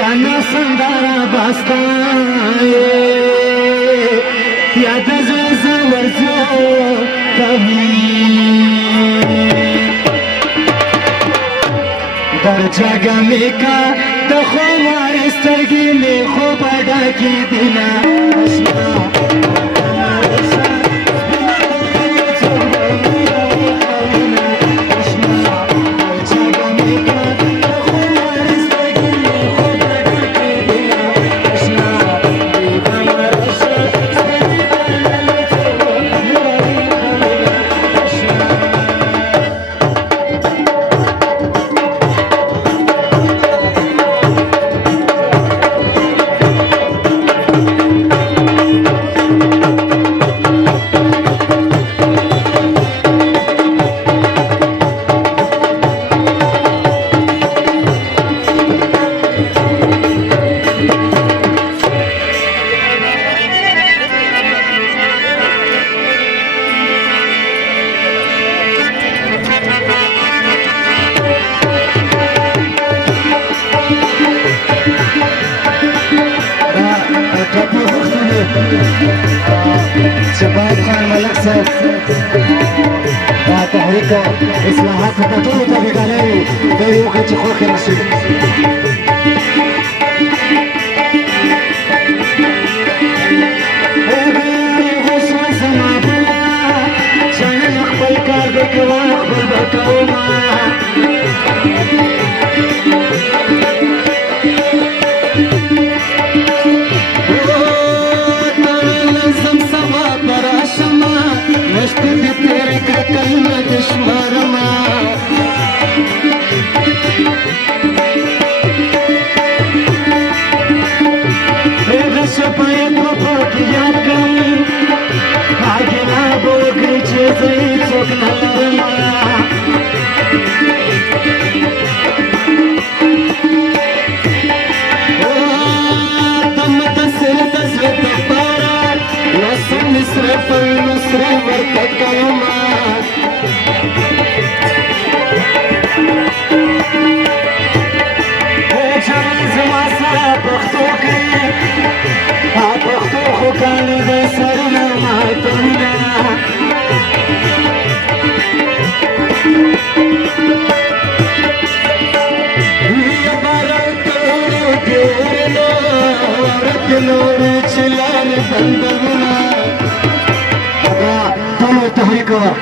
یا نسندارا باستای یا دزوز ورزو کبھی در جگہ میں کا دخو مارسترگی میں خوبڑا کی دینا شباب خان ملک صاحب دا تحریک اصلاحات ته ټولو ته ګټلې دی یو چې خوښ نشي خپل کار د کوه خپل بکوما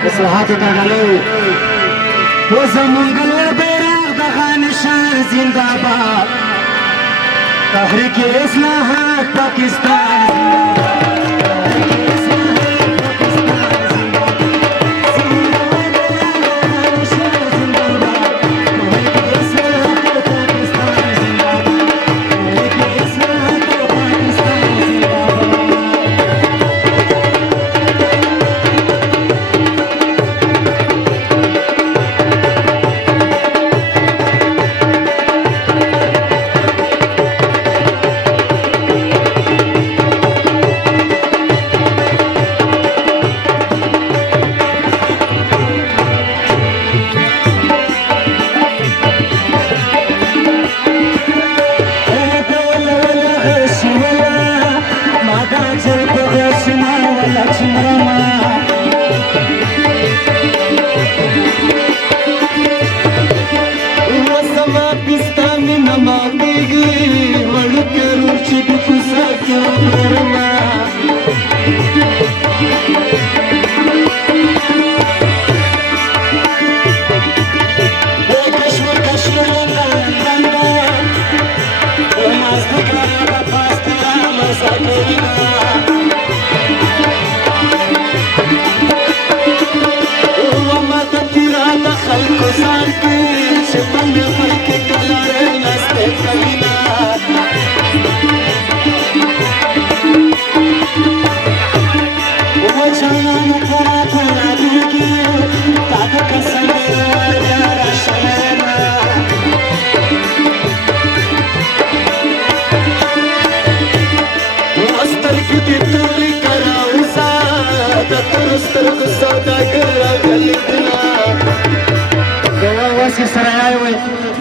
اصلاحات تغلو وزمونگل بیراغ دغا نشان زندہ باد تحریک اصلاحات پاکستان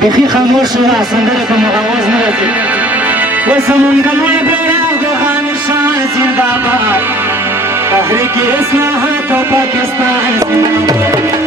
بیخي خاموش وه سندرې ته مغاوز نه راځي وزمون قلوي بیرغ افغانستان زنداباد تحریک اصلاحات پاکستان زنداباد